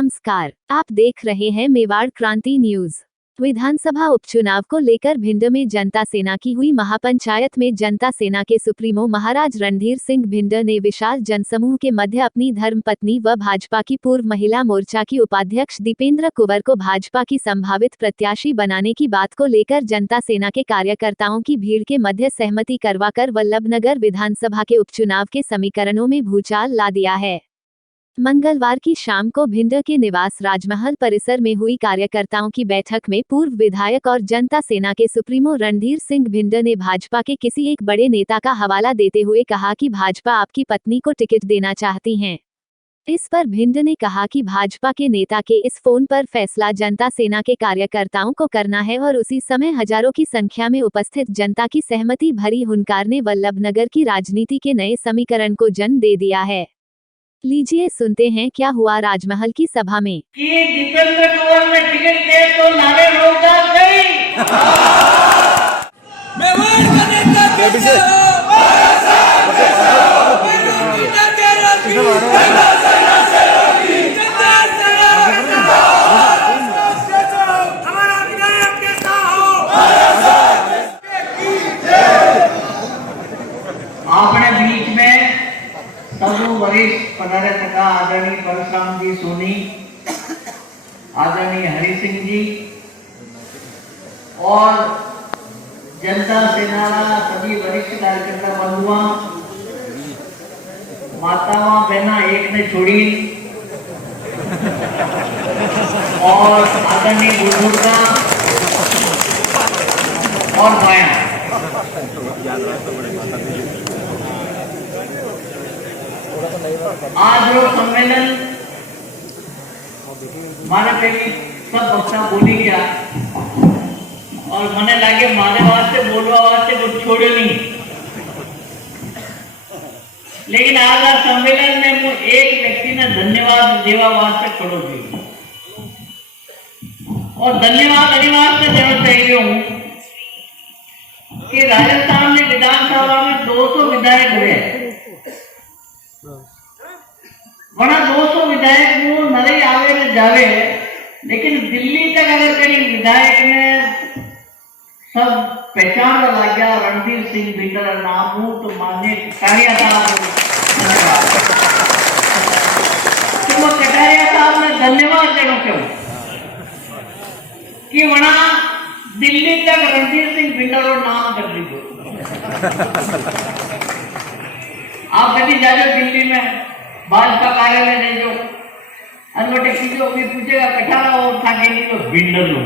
नमस्कार, आप देख रहे हैं मेवाड़ क्रांति न्यूज। विधानसभा उपचुनाव को लेकर भिंड में जनता सेना की हुई महापंचायत में जनता सेना के सुप्रीमो महाराज रणधीर सिंह भिंड ने विशाल जनसमूह के मध्य अपनी धर्मपत्नी व भाजपा की पूर्व महिला मोर्चा की उपाध्यक्ष दीपेंद्र कुंवर को भाजपा की संभावित प्रत्याशी बनाने की बात को लेकर जनता सेना के कार्यकर्ताओं की भीड़ के मध्य सहमति करवाकर वल्लभनगर विधानसभा के उपचुनाव के समीकरणों में भूचाल ला दिया है। मंगलवार की शाम को भिंड के निवास राजमहल परिसर में हुई कार्यकर्ताओं की बैठक में पूर्व विधायक और जनता सेना के सुप्रीमो रणधीर सिंह भिंड ने भाजपा के किसी एक बड़े नेता का हवाला देते हुए कहा कि भाजपा आपकी पत्नी को टिकट देना चाहती है। इस पर भिंड ने कहा कि भाजपा के नेता के इस फोन पर फैसला जनता सेना के कार्यकर्ताओं को करना है और उसी समय हजारों की संख्या में उपस्थित जनता की सहमति भरी हुंकार ने वल्लभनगर की राजनीति के नए समीकरण को जन्म दे दिया है। लीजिए सुनते हैं क्या हुआ राजमहल की सभा में। कि दीपेंद्र कुंवर ने टिकट दे तो नारे रोजगार गई। मेवाड़ का नेता कैसे हो? हमारा विधायक कैसा हो? आपने बीच में सब वरिष्ठ पधारे तथा आदरणीय परशुराम जी सोनी, आदरणीय हरि सिंह जी और जनता सेना सभी वरिष्ठ कार्यकर्ता बंधुआ मातावां बहना एक ने छोड़ी और आदरणीय बुजुर्गा और माया आज जो सम्मेलन मारे पहली सब वक्ता बोली गया और मने लागे मारे वास्ते बोलवा वास्ते कुछ छोड़े नहीं, लेकिन आज आ सम्मेलन में मैं एक व्यक्ति ने धन्यवाद देवा वास्ते खड़ो थी और धन्यवाद अनी वास्ते देना चाहिए हूँ कि राजस्थान में विधानसभा में 200 विधायक हुए, वना 200 विधायक को नरे आवे न जावे, लेकिन दिल्ली तक अगर कहीं विधायक ने सब पहचान लग गया रणधीर सिंह भिंड नाम हूं तो माननीय कटारिया साहब तो वो कटारिया साहब ने धन्यवाद देना क्यों कि वना दिल्ली तक रणधीर सिंह भिंड नाम कर दीजिए। आप कभी जाओ दिल्ली में भाजपा कार्यालय नहीं जो अनवटे कीजिए कोई पूछेगा कठारा और था के नहीं तो भिंडर लो।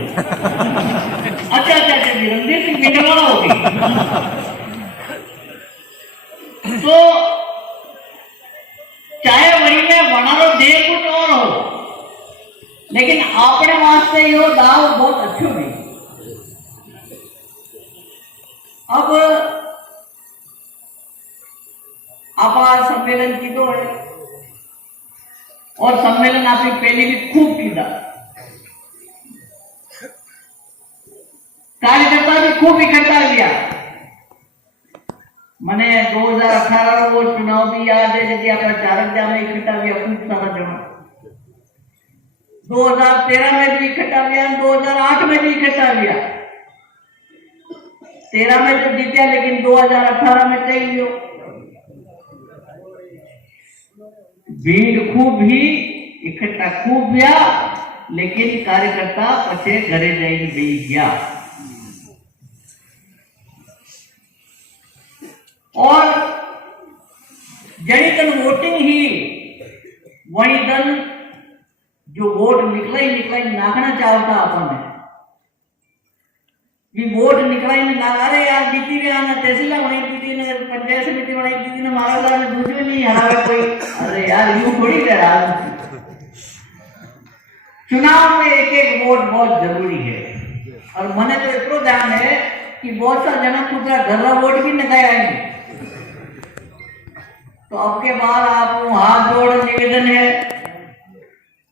अच्छा रणधीर सिंह भिंडर वाला होगी तो चाहे वही में बनारो दे कुछ और हो, लेकिन अपने वास्ते यो दाव बहुत अच्छो नहीं। अब आप सम्मेलन की तो है और सम्मेलन आपने पहले भी खूब किया, कार्यकर्ता भी खूब इकट्ठा लिया। मने 2018 वो चुनाव भी याद है यदि आप चारक जा में इकट्ठा लिया खूब सारा जमा, 2013 में भी इकट्ठा लिया, 2008 में भी इकट्ठा लिया, 13 में तो जीता लेकिन 2018 में कहीं लियो। भीड़ खूब ही इकट्ठा खूब गया, लेकिन कार्यकर्ता पछे घरे जाई गई गया और जड़ी तन वोटिंग ही वही दल जो वोट निकला ही नाखना चाहता अपन भी वोट निकला ही ना, अरे यार जीती गया ना तहसीला वही जीती ने पंचायत समिति वही जीती ने महाराजा में दूसरे नहीं हरावे कोई। अरे यार यूं थोड़ी कर राजनीति, चुनाव में एक एक वोट बहुत जरूरी है और मने तो इतना ध्यान है कि बहुत सा जना खुदरा घर वोट भी नकाया है। तो अब के बाद आपको हाथ जोड़ निवेदन है,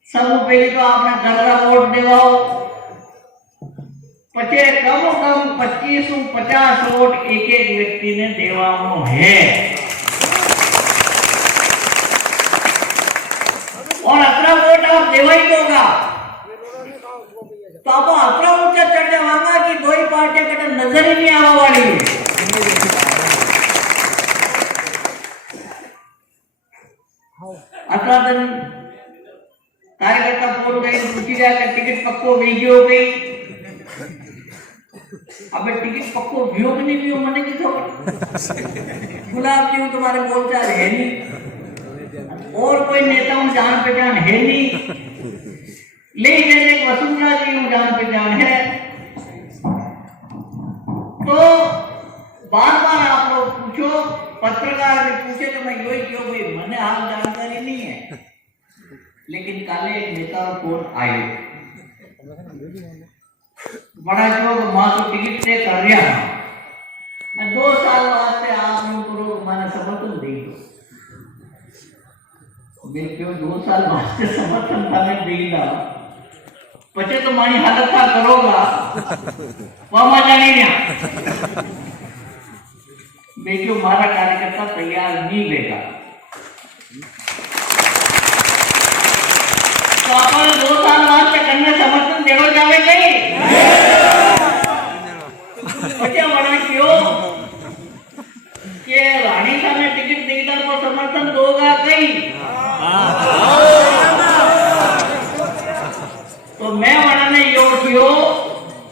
सब पहले तो आपने घर वोट देवाओ, पचे कम 25-50 वोट एक एक व्यक्ति ने देवानो है और अपना वोट आप देवा ही होगा। तो आप अतरा ऊंचा चढ़ने वाला कि दो ही पार्टियां कटे नजर ही नहीं आवा वाली। अतरा दिन कार्यकर्ता बोल गए पूछी गया टिकट पक्को वेगी हो गई। अबे टिकट पक्को व्यो नहीं व्यो मने की खबर गुलाब जी तुम्हारे बोलचाल है नहीं और कोई नेता हूं जान पहचान है नहीं, लेकिन एक वसुंधरा जी हूं जान पहचान है। तो बार बार आप लोग पूछो, पत्रकार ने पूछे तो मैं यही क्यों भाई मने हाल जानकारी नहीं है, लेकिन काले एक नेता फोन आए बड़ा जो मां तो टिकट से कर रहा मैं 2 साल वास्ते आप करो मैंने समर्थन दे दो मैं क्यों 2 साल वास्ते समर्थन थाने देगा पचे तो मानी हालत था करोगा वहां जानी नहीं मैं क्यों मारा कार्यकर्ता तैयार नहीं लेगा। तो अपन 2 साल वास्ते करने समर्थन देना जावे कहीं पचे बना क्यों के रानी सामने टिकट देगा तो समर्थन दोगा कहीं। तो मैं बनाने योग्य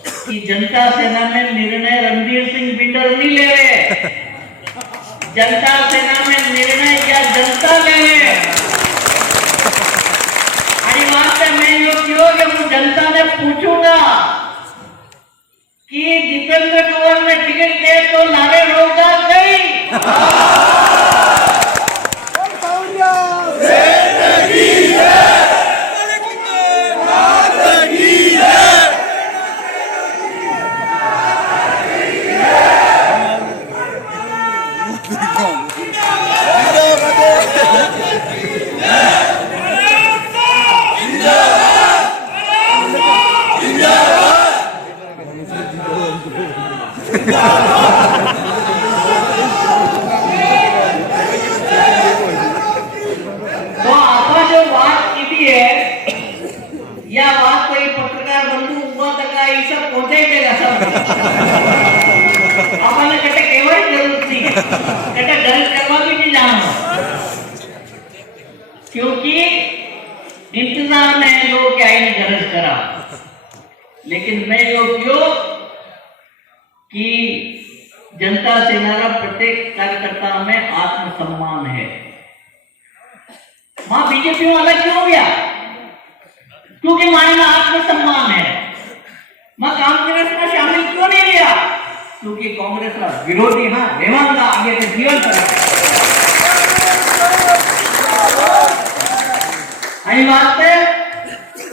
कि जनता सेना में निर्णय रणधीर सिंह बिंडर नहीं ले रहे, जनता सेना में निर्णय या जनता ले रहे। मैं योग्य हूं जनता ने पूछूंगा कि दीपेंद्र कुंवर ने टिकट दे तो नारे रोका गई तो आपा जो बात की है या बात कोई पत्रकार बंधु हुआ तक ये सब पहुंचे देगा सब आपने कटे केवल जरूरत नहीं कटे दर्ज करवा भी नहीं जाना क्योंकि इंतजार में लोग क्या ही दर्ज करा। लेकिन मैं योग्य कि जनता सेना का प्रत्येक कार्यकर्ता में आत्मसम्मान है। मां बीजेपी में अलग क्यों हो गया क्योंकि मां में आत्मसम्मान है। मां कांग्रेस में शामिल क्यों नहीं लिया क्योंकि कांग्रेस का विरोधी हाँ रेवांगा आगे से जीवन कर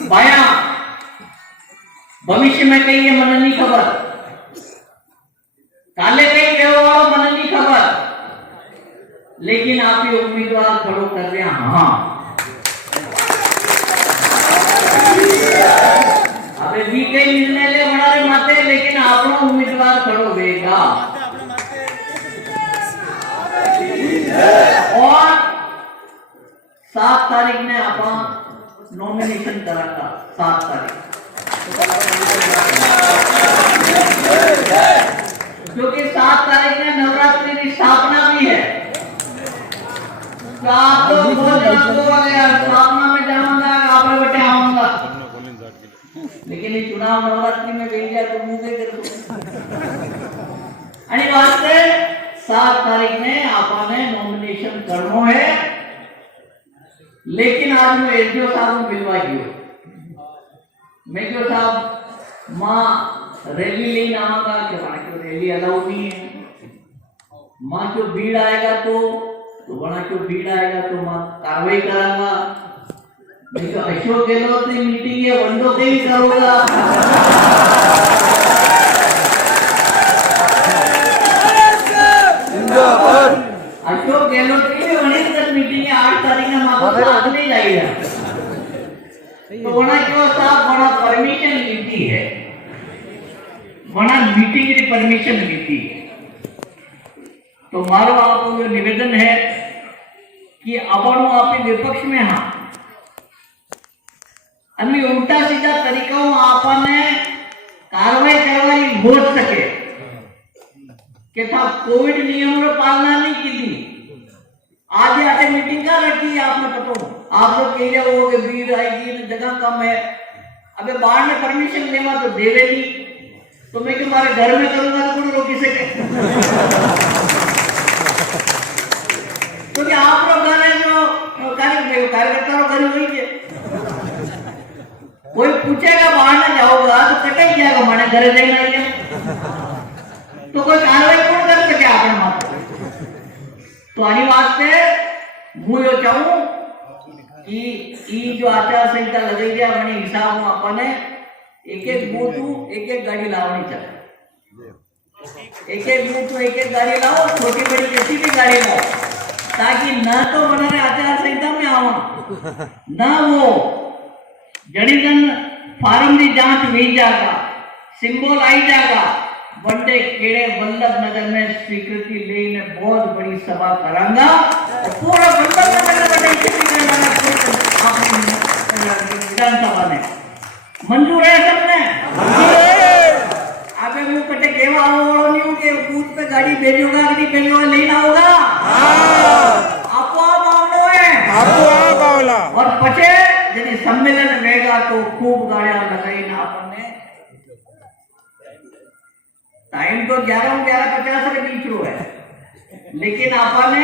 बाया भविष्य में कहीं ये मन नहीं खबर काले कहीं वाला मन नहीं खबर, लेकिन आप ये उम्मीदवार खड़ो कर रहे हैं। हाँ अबे भी कई निर्णय ले बना रहे माते, लेकिन आप लोग उम्मीदवार खड़ो देगा और 7 तारीख में आप नॉमिनेशन करा था। 7 तारीख क्योंकि 7 तारीख में नवरात्रि की स्थापना भी है। तो आप तो बोल स्थापना में जाऊंगा आप बेटे आऊंगा, लेकिन ये चुनाव नवरात्रि में गई जाए तो मुंह कर वास्ते 7 तारीख में आपने नॉमिनेशन करना है। लेकिन आज मैं एसडीओ साहब को मिलवा दियो मैं जो साहब मां रैली लेने आऊंगा कि वहां की रैली अलाउ नहीं है। मां जो भीड़ आएगा तो वहां जो भीड़ आएगा तो मां कार्रवाई करांगा। नहीं तो अशोक गहलोत की मीटिंग है वंडो के ही करूंगा। अशोक गहलोत की भी वहीं तक मीटिंग है 8 तारीख में मां को साथ नहीं जाएगा। तो वहां क्यों साहब बड़ा परमिशन लीती है, वहां मीटिंग की परमिशन लीती है। तो मारो आपको जो निवेदन है कि अब आप विपक्ष में हाँ અને ઉલટા સીધા તરીકાઓ આપણને કાર્યવાહી કરવાની હોજ શકે કે था कोविड नियमों की पालना नहीं की थी। आज आते मीटिंग का रखी है, आपने पता हो आप लोग कह रहे हो कि भीड़ आएगी जगह कम है, अबे बाहर में परमिशन लेवा तो देवे नहीं, तो मैं क्यों हमारे घर में करूंगा तो कोई रोकी सके। क्योंकि आप लोग गाने जो कार्यकर्ता घर वही है, कोई पूछेगा बाहर ना जाओगा तो कटे जाएगा मैंने घर जाना है, तो कोई कार्रवाई कौन कर सके आपने मात्र। तो आनी वास्ते હું यो चाहूं कि ई जो आचार संहिता लगाई गया अपने हिसाब में अपने एक-एक बूथ एक-एक गाड़ी लावनी चाहिए, एक-एक बूथ एक-एक गाड़ी लाओ, छोटी बड़ी कैसी भी गाड़ी लाओ, ताकि न तो हमारे आचार संहिता में आओ न वो जड़ीजन फार्म की जांच हुई जाएगा, सिंबल आई जाएगा, बंडे केड़े वल्लभ नगर में स्वीकृति लेने बहुत बड़ी सभा करांगा और पूरा वल्लभ नगर विधानसभा ने मंजूर है सबने। आगे मुंह कटे केवा वालों नहीं के बूथ पे गाड़ी भेजोगा कि नहीं भेजोगा लेना होगा, आपको आवनो है और पछे यदि सम्मेलन रहेगा तो खूब गाड़ियां लगाई ना अपने। टाइम तो 11:50 के बीच रो है, लेकिन आपने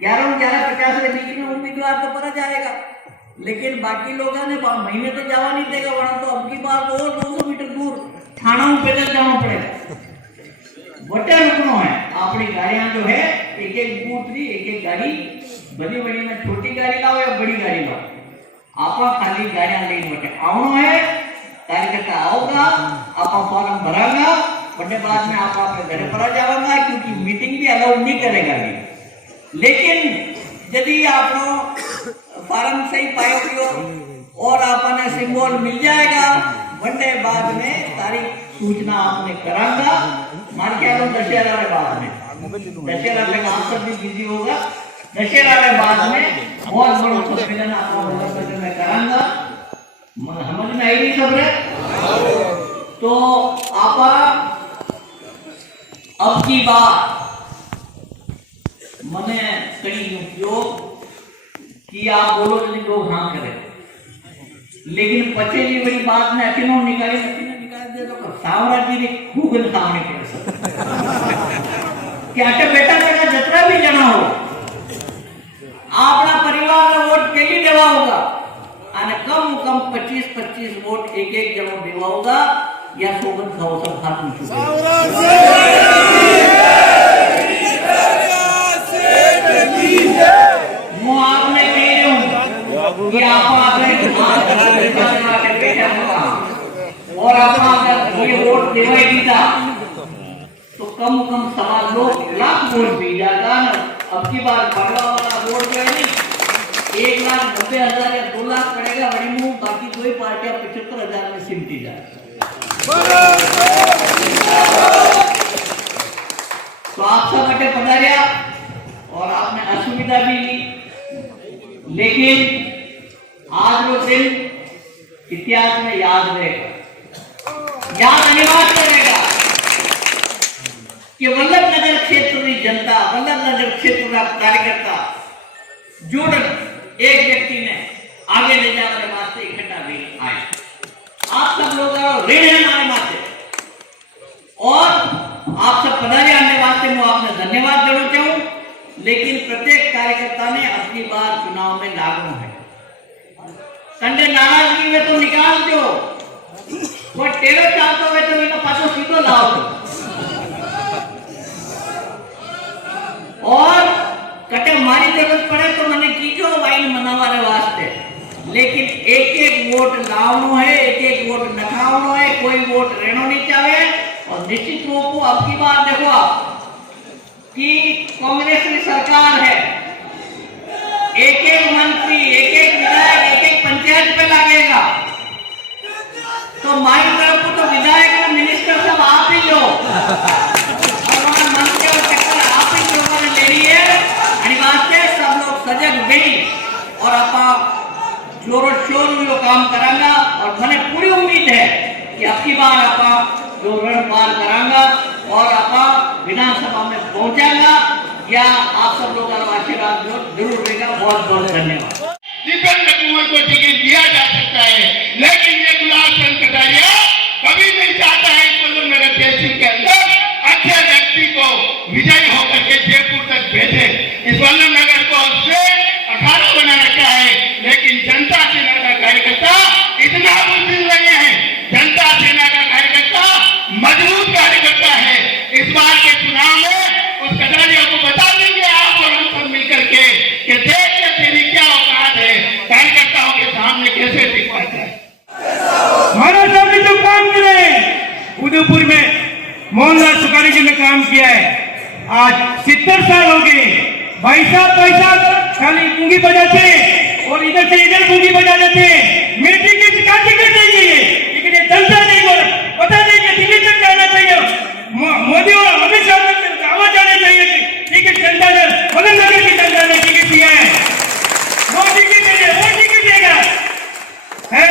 11:50 के बीच में उम्मीदवार तो पता जाएगा, लेकिन बाकी लोगों ने महीने तो जावा नहीं देगा, वरना तो अब की बार और 200 मीटर दूर थाना में पैदल जाना पड़ेगा। वटे रुकना है अपनी गाड़ियां जो है एक-एक बूथ की एक-एक गाड़ी, बड़ी बड़ी में छोटी गाड़ी लाओ या बड़ी गाड़ी लाओ, आप खाली गाड़ियां लेने वटे आवनो है, कार्यकर्ता आओगा, आप फॉर्म भरागा, बड़े बाद में आप अपने घर पर आ जाओगा, क्योंकि मीटिंग भी अलाउ नहीं करेगा। लेकिन यदि आप फॉर्म सही पाओगे और आपने सिंबल मिल जाएगा, बड़े बाद में तारीख सूचना आपने करांगा, मान के आलो दशहरा के बाद में, दशहरा तक आप सब भी बिजी होगा, दशहरा के बाद में बहुत बड़ा सम्मेलन आपको में करांगा, समझ में आई नहीं सब रे। तो आप अब की बात मने कड़ी उपयोग कि आप बोलो तो लोग हाँ करे, लेकिन पचे जी बड़ी बात ने अखिनों निकाले निकाल दे तो सावरा जी ने खूब सामने पड़े सब कि आटे बेटा बेटा जतरा भी जना हो अपना परिवार का वोट केली देवा होगा, અને कम 25 वोट एक-एक जनो देवा होगा, या सोबत खाओ सब खातू चुके હું આપને કહી રહ્યો कि आप अपने और अपना अगर ये वोट देवा ही था तो कम 1.25 वोट भी जाएगा ना। अब की बार भरवा वाला वोट जो है नहीं 1,90,000 या 2 लाख पड़ेगा बड़ी मुंह, बाकी कोई पार्टियां 75,000 में सिमटी जाए। तो आप सब बटे पधारिया और आपने असुविधा भी ली, लेकिन आज वो दिन इतिहास में याद रहेगा, याद अनिवार्य रहेगा कि वल्लभ नगर क्षेत्र की जनता, वल्लभ नगर क्षेत्र का कार्यकर्ता जुड़ एक व्यक्ति ने आगे ले जाने वास्ते इकट्ठा भी आए। आप सब लोग ऋण है हमारे माथे और आप सब पधारे आने वास्ते मैं आपने धन्यवाद देना चाहूं, लेकिन प्रत्येक कार्यकर्ता ने अपनी बार चुनाव में लागू है, कंडे नाराजगी में तो निकाल दो, वो टेढ़ो चाहते हुए तो इनको पाछो सीधो लाओ और कटे मारी जरूरत पड़े तो मैंने कीजो वाइन मनावारे वास्ते, लेकिन एक-एक वोट लावनो है, एक-एक वोट नखावनो है, कोई वोट रहनो नहीं चाहे। और निश्चित रूप को अब की बात देखो आप कि कांग्रेस की सरकार है, एक-एक मंत्री, एक-एक विधायक, एक-एक पंचायत पे लगेगा, तो मारी तरफ को तो विधायक और मिनिस्टर सब आप ही लो और मंत्री और चक्कर आप ही लोगों ने ले ली है। वास्ते सब लोग सजग गई और आप जोरों शोर काम करांगा और मैंने पूरी उम्मीद है कि अब की बार आप जो रण पार करांगा और आप विधानसभा में पहुंचाएगा या आप सब लोगों का आशीर्वाद जरूर रहेगा। बहुत बहुत धन्यवाद। दीपेंद्र कुंवर को टिकट दिया जा सकता है, लेकिन ये गुलाब चंद कटारिया कभी नहीं चाहता है वल्लभ नगर तहसील के अंदर अच्छे व्यक्ति को विजयी होकर के जयपुर तक भेजे। इस वल्लभ नगर को उसने 18 बना रखा है, लेकिन जनता सेना का कार्यकर्ता इतना बुद्धिमान नहीं है। जनता सेना का कार्यकर्ता मजबूत कार्यकर्ता है। इस बार के चुनाव में उस कटारिया को बता देंगे आप और हम सब मिलकर के कि देश में तेरी क्या औकात है, कार्यकर्ताओं के सामने कैसे टिक पाता है। महाराज साहब ने जो काम किए उदयपुर में मोहनलाल सुखानी जी ने काम किया है। आज 70 साल हो गए। भाई साहब खाली पूंगी बजाते और इधर से इधर पूंगी बजा देते। मेरी टिकट का टिकट नहीं चाहिए, लेकिन ये जनता नहीं बोला बता देंगे दिल्ली तक जाना चाहिए। मोदी और अमित शाह तक आवाज जाना चाहिए। टिकट जनता ने वल्लभ नगर की जनता ने टिकट दिया है। वो टिकट देगा है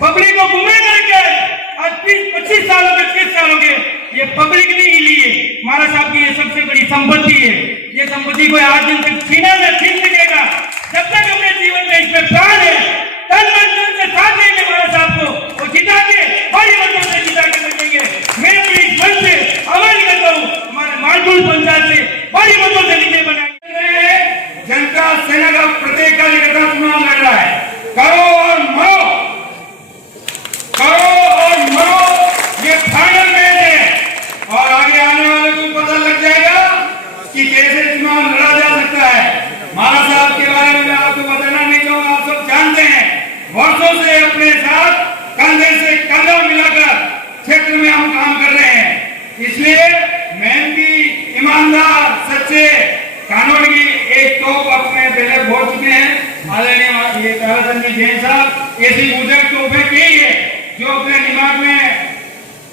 पब्लिक को गुमराह करके। आज 20-25 साल हो गए, 30 साल हो गए, ये पब्लिक नहीं लिए। महाराज साहब की ये सबसे बड़ी संपत्ति है। ये संपत्ति को आज दिन तक छीना न छीन सकेगा। जब तक अपने जीवन में इसमें प्राण है, तन मन धन से साथ देंगे महाराज साहब को और जिता के बड़ी मतों से जिता के बैठेंगे। मैं अपने इस मन से आवाज करता हूँ हमारे मालपुर पंचायत से बड़ी मतों से विजय बनाएंगे। जनता सेना का प्रत्येक कार्यकर्ता चुनाव लड़ रहा है। करो और मरो, करो और मरो, ये फाइनल मैच है। और आगे आने वाले को पता लग जाएगा कि कैसे चुनाव लड़ा जा सकता है। महाराज साहब के बारे में मैं आपको बताना नहीं चाहूंगा, आप सब जानते हैं। वर्षों से अपने साथ कंधे से कंधा मिलाकर क्षेत्र में हम काम कर रहे हैं। इसलिए मेहनती, ईमानदार, सच्चे कानून की एक तोप अपने पहले बोल चुके हैं आदरणीय ये ताराचंद जैन साहब। ऐसी बुजुर्ग तोपें कई है जो अपने दिमाग में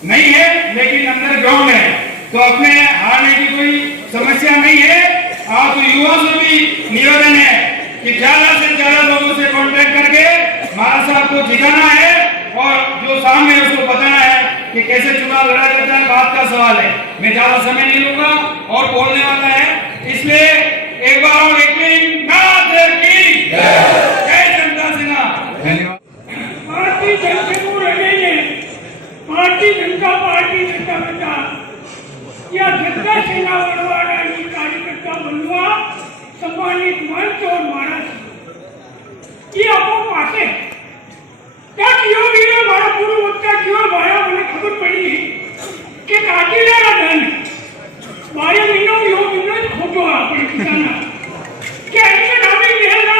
नहीं है लेकिन अंदर ग्राउंड है, तो अपने हारने की कोई समस्या नहीं है। आप युवा से भी निवेदन है कि ज्यादा से ज्यादा लोगों से कांटेक्ट करके महाराज साहब को जिताना है और जो सामने है उसको बताना है कि कैसे चुनाव लड़ा जाता है। बात का सवाल है, मैं ज्यादा समय नहीं लूंगा और बोलने वाला है। इसलिए एक बार और एक दिन नाथ की जय जनता सेना। धन्यवाद। भारतीय जनता को रहेंगे, भारतीय जनता पार्टी जनता या जनता सेना बनवाना ये कार्यकर्ता बनवा सम्मानित मंच और महाराज ये आपको पासे क्या क्यों भी हमारा पूर्व वक्ता क्यों भाया मैंने खबर पड़ी कि काटीला धन 12 महीनों यो महीनों खोटो अपने किसाना क्या इनके नामे मेहरबान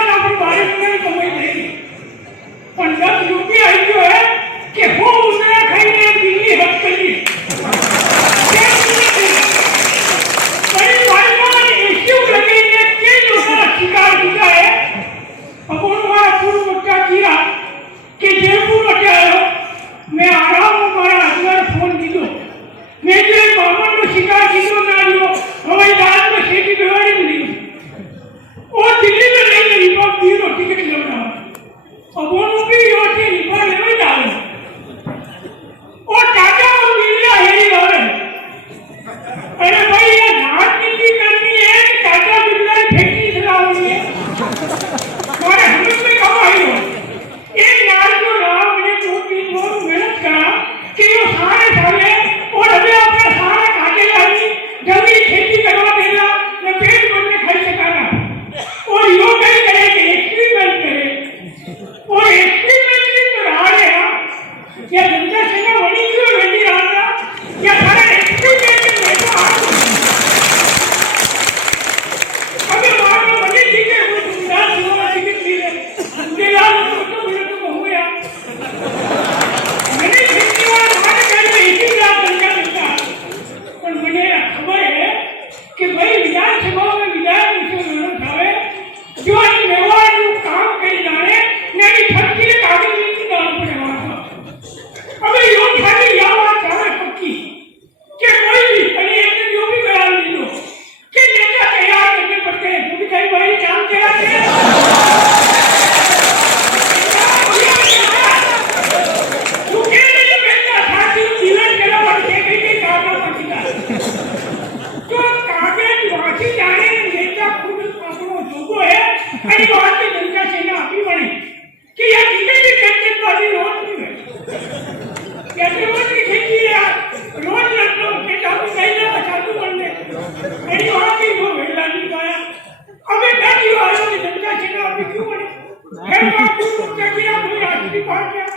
मुद्दा किया कोई राष्ट्रीय पार्टियां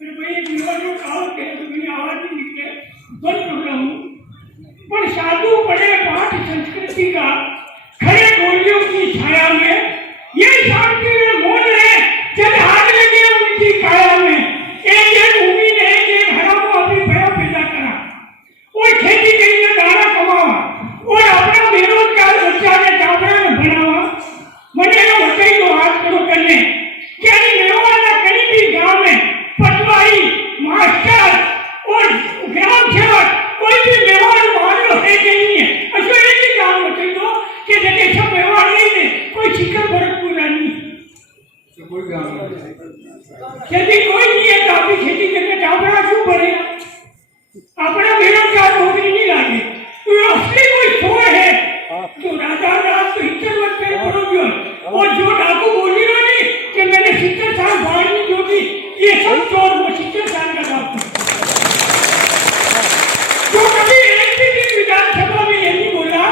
फिर भाई जीवन जो कहावत है तो मेरी आवाज ही निकले बंद कर रहा हूँ पर साधु बड़े पाठ संस्कृति का खड़े गोलियों की छाया में ये शांति में बोल रहे जब आग लगे उनकी काया में एक उम्मीद है कि हराम अभी भया पैदा करा और खेती के लिए दाना कमावा और अपना बेरोजगार बच्चा ने चावड़ा में बनावा मने बच्चे को हाथ करो करने क्या मेवाड़ा कहीं भी गांव में पटवारी मास्टर और ग्राम सेवक कोई भी मेवाड़ मान है नहीं है अच्छा एक ही गांव बच्चे को कि जगह सब मेवाड़ नहीं है कोई शिकर भरतपुर नहीं खेती कोई नहीं है तो अभी खेती करके चावड़ा क्यों बढ़ेगा अपना बेरोजगार नौकरी नहीं लागे तो असली कोई चोर है जो राजा राज तो हिचर मत पे पड़ोगे और जो डाकू बोली ना नहीं कि मैंने 70 साल बाढ़ में जो भी ये सब चोर वो 70 साल का डाकू जो कभी एक भी दिन विधानसभा में ये नहीं बोला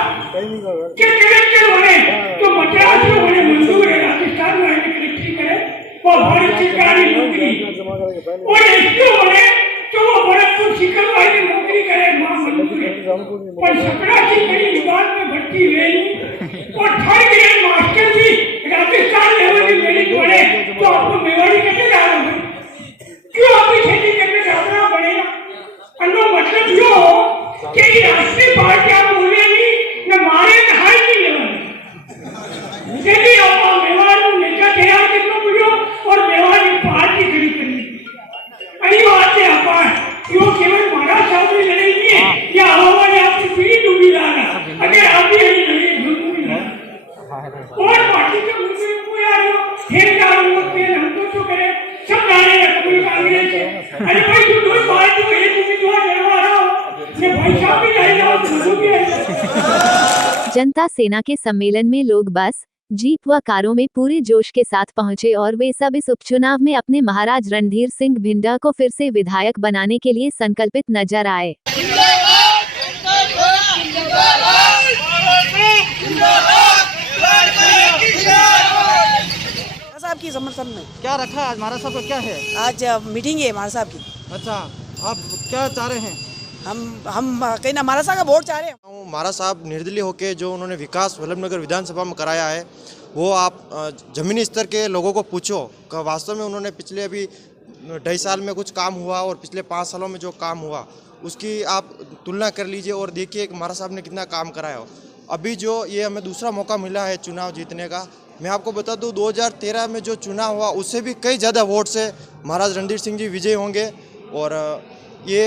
कि कलेक्टर बने तो मद्रास में बने मंजूर है राजस्थान में आने कलेक्टरी करे और भारत सरकारी नौकरी और एसपी बने तो वो भरतपुर शिकर वाली नौकरी करे वहाँ मंजूर है पर सपना की बड़ी विभाग में भर्ती हुई और थर्ड ग्रेड मास्टर भी राजस्थान लेवल की मेरिट बने तो आपको मेवाड़ी कैसे डालोगे क्यों आपकी खेती करने जाना पड़ेगा अन्नो मतलब यो हो कि राष्ट्रीय पार्टी आप बोलेगी न मारे न हाई नहीं लेवल यदि आप मेवाड़ को नेता तैयार करना बोलो और मेवाड़ की पार्टी खड़ी करनी अयो आते आप यो केवल महाराज साहब में लड़ेंगे या हवा ने आपकी पीढ़ी डूबी लाना अगर आप भी नहीं लड़े डूबी लाना और पार्टी के मुझे कोई आ रहा हेल का अनुमत में हम तो करे सब गाने कोई कांग्रेस है अरे भाई तू कोई पार्टी को एक उम्मीदवार लड़वा रहा हो ये भाई साहब भी जाएगा तो भी आएगा जनता सेना के सम्मेलन में लोग बस जीप व कारों में पूरे जोश के साथ पहुंचे और वे सब इस उपचुनाव में अपने महाराज रणधीर सिंह भिंडा को फिर से विधायक बनाने के लिए संकल्पित नजर आए। साहब की समर्थन में क्या रखा है आज महाराज साहब का क्या है? आज मीटिंग है महाराज साहब की। अच्छा, आप क्या चाह रहे हैं? हम कहीं ना महाराज साहब का वोट चाह रहे हैं। महाराज साहब निर्दलीय होकर जो उन्होंने विकास वल्लभनगर विधानसभा में कराया है वो आप ज़मीनी स्तर के लोगों को पूछो कि वास्तव में उन्होंने पिछले अभी 2.5 साल में कुछ काम हुआ और पिछले 5 सालों में जो काम हुआ उसकी आप तुलना कर लीजिए और देखिए कि महाराज साहब ने कितना काम कराया हो। अभी जो ये हमें दूसरा मौका मिला है चुनाव जीतने का, मैं आपको बता दूं 2013 में जो चुनाव हुआ उससे भी कई ज़्यादा वोट से महाराज रणधीर सिंह जी विजयी होंगे। और ये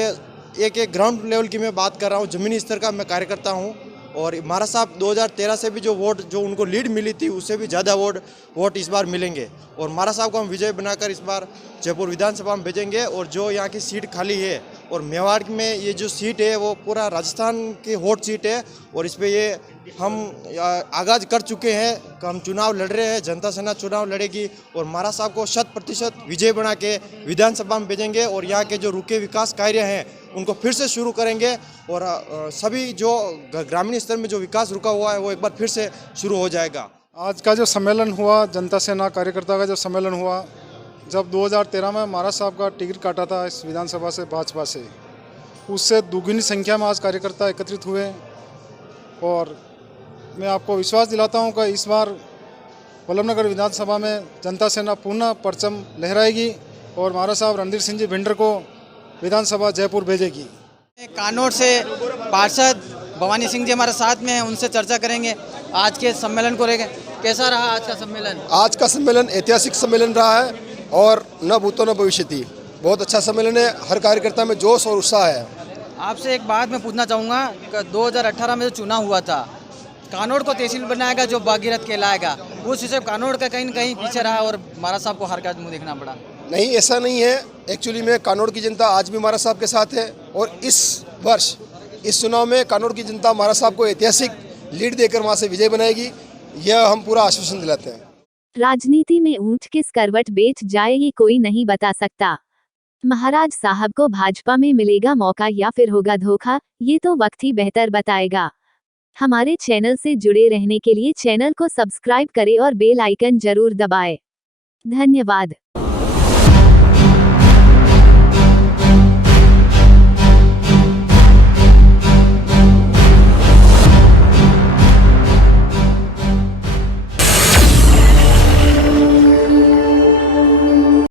एक ग्राउंड लेवल की मैं बात कर रहा हूँ, ज़मीनी स्तर का मैं कार्यकर्ता हूँ और महाराज साहब 2013 से भी जो वोट जो उनको लीड मिली थी उससे भी ज़्यादा वोट इस बार मिलेंगे और महाराज साहब को हम विजय बनाकर इस बार जयपुर विधानसभा में भेजेंगे। और जो यहाँ की सीट खाली है और मेवाड़ में ये जो सीट है वो पूरा राजस्थान की हॉट सीट है और इस पर ये हम आगाज कर चुके हैं कि हम चुनाव लड़ रहे हैं, जनता सेना चुनाव लड़ेगी और महाराज साहब को 100% विजय बना के विधानसभा में भेजेंगे और यहाँ के जो रुके विकास कार्य हैं उनको फिर से शुरू करेंगे और सभी जो ग्रामीण स्तर में जो विकास रुका हुआ है वो एक बार फिर से शुरू हो जाएगा। आज का जो सम्मेलन हुआ, जनता सेना कार्यकर्ता का जो सम्मेलन हुआ, जब 2013 में महाराज साहब का टिकट काटा था इस विधानसभा से भाजपा से, उससे दुगनी संख्या में आज कार्यकर्ता एकत्रित हुए और मैं आपको विश्वास दिलाता हूं कि इस बार वल्लभनगर विधानसभा में जनता सेना पुनः परचम लहराएगी और महाराज साहब रणधीर सिंह जी भिंडर को विधानसभा जयपुर भेजेगी। कानौर से पार्षद भवानी सिंह जी हमारे साथ में हैं, उनसे चर्चा करेंगे आज के सम्मेलन को लेकर। कैसा रहा आज का सम्मेलन? आज का सम्मेलन ऐतिहासिक सम्मेलन रहा है और न भूतो न भविष्यति, बहुत अच्छा सम्मेलन है। हर कार्यकर्ता में जोश और उत्साह है। आपसे एक बात मैं पूछना चाहूँगा कि 2018 में जो चुनाव हुआ था, कानौर को तहसील बनाएगा जो भागीरथ कहलाएगा, उस हिसाब कानौर का कहीं न कहीं पीछे रहा और महाराज साहब को हर का मुँह देखना पड़ा। नहीं, ऐसा नहीं है। एक्चुअली में कानौर की जनता आज भी महाराज साहब के साथ है और इस वर्ष इस चुनाव में कानौर की जनता महाराज साहब को ऐतिहासिक लीड देकर वहाँ से विजय बनाएगी, यह हम पूरा आश्वासन दिलाते हैं। राजनीति में ऊंट किस करवट बैठ जाए ये कोई नहीं बता सकता। महाराज साहब को भाजपा में मिलेगा मौका या फिर होगा धोखा, ये तो वक्त ही बेहतर बताएगा। हमारे चैनल से जुड़े रहने के लिए चैनल को सब्सक्राइब करें और बेल आइकन जरूर दबाएं। धन्यवाद।